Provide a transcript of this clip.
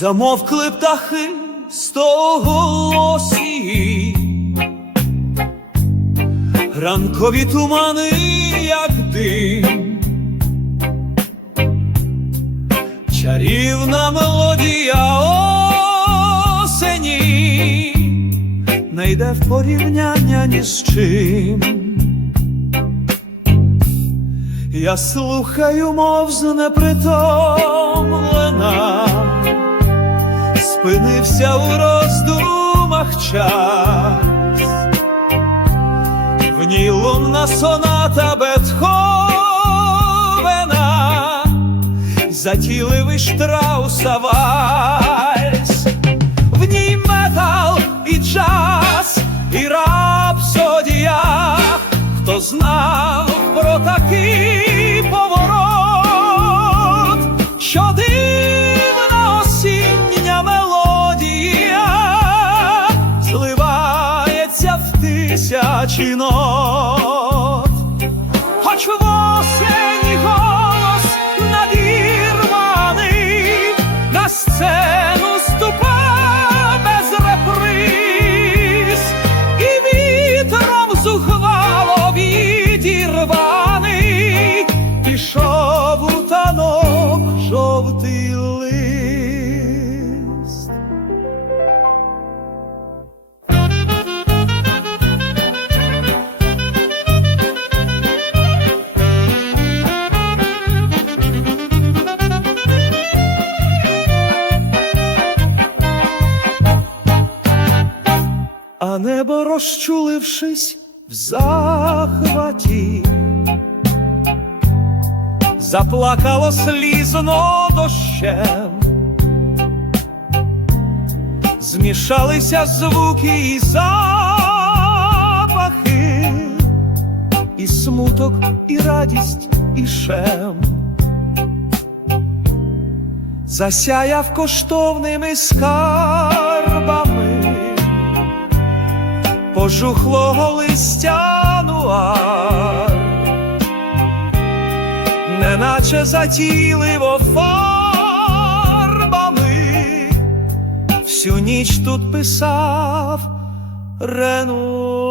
замовкли птахи стоголосі, ранкові тумани, як дим, чарівна мелодія осені не йде в порівняння ні з чим. Я слухаю, мов знепритомлена, спинився у роздумах час, в ній лунна соната Бетховена, затіливий штрауса вальс, в ній метал і джаз, і рапсодія, хто знав тисячі а небо розчулившись в захваті, заплакало слізно дощем, змішалися звуки і запахи, і смуток, і радість, і шем. Засяяв коштовними скарбами пожухлого листя неначе затіливо фарбами, всю ніч тут писав Ренуар.